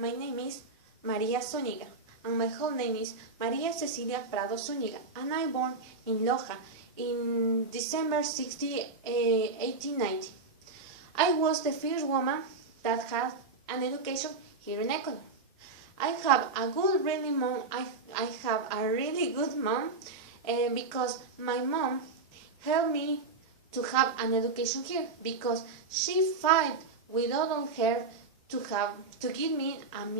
my name is Maria Zúñiga, and my whole name is Maria Cecilia Prado Zúñiga, and I born in Loja in December 1890. I was the first woman that had an education here in Ecuador. I have a really good mom because my mom helped me to have an education here because she fight with all of her to give me an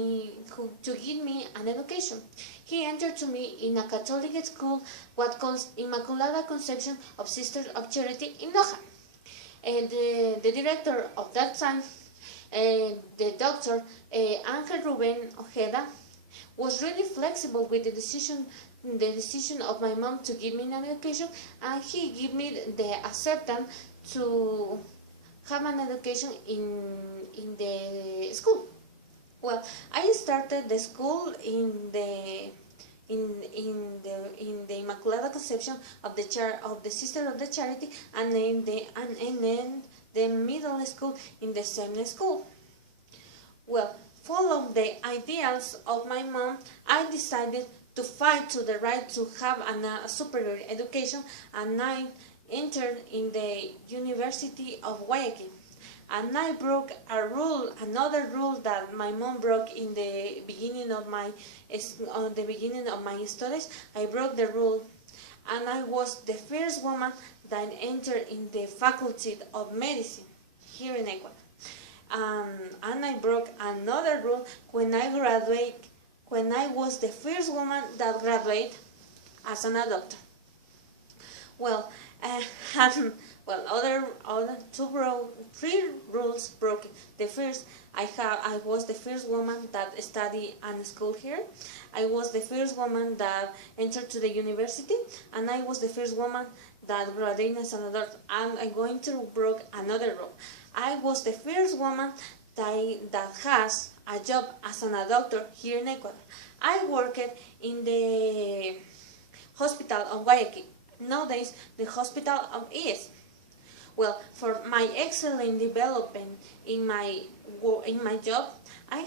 education. He entered to me in a Catholic school, what calls Immaculada Conception of Sisters of Charity in Loja. And the director of that time, the doctor Ángel Rubén Ojeda, was really flexible with the decision of my mom to give me an education, and he gave me the acceptance to have an education in the school. Well, I started the school in the Immaculada Conception of the Sister of the Charity, and then the middle school in the same school. Well, follow the ideals of my mom, I decided to fight to the right to have a superior education, and I entered in the University of Guayaquil. And I broke another rule that my mom broke in the beginning of my studies. I broke the rule, and I was the first woman that entered in the Faculty of Medicine here in Ecuador. And I broke another rule when I was the first woman that graduated as an doctor. Well, three rules broken. The first, I was the first woman that studied in school here. I was the first woman that entered to the university, and I was the first woman that graduated as an doctor. And I'm going to break another rule. I was the first woman that has a job as a doctor here in Ecuador. I worked in the hospital of Guayaquil. Nowadays, the hospital of ES. Well, for my excellent development in my job, I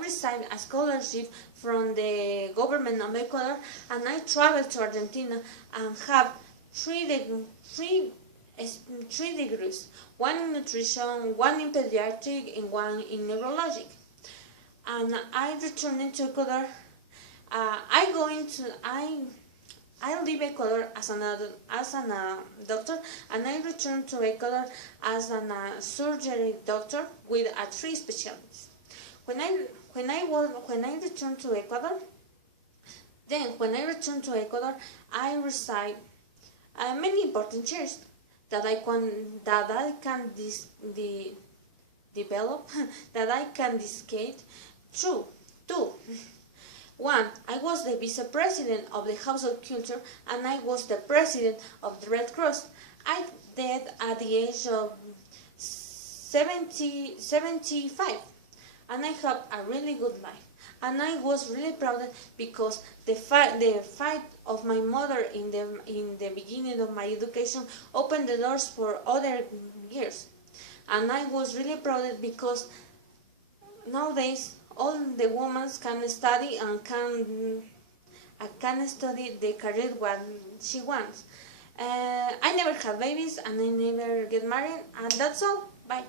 received a scholarship from the government of Ecuador, and I traveled to Argentina and have three degrees, one in nutrition, one in pediatric, and one in neurologic. And I returned to Ecuador. I leave Ecuador as a doctor, and I returned to Ecuador as a surgery doctor with 3 specialties. When I returned to Ecuador, I received many important chairs that I can develop, that I can discuss through. 2. 1. I was the vice president of the House of Culture, and I was the president of the Red Cross. I did at the age of 75, and I have a really good life. And I was really proud because the fight of my mother in the beginning of my education opened the doors for other years. And I was really proud because nowadays all the women can study and can study the career what she wants. I never had babies, and I never get married, and that's all. Bye.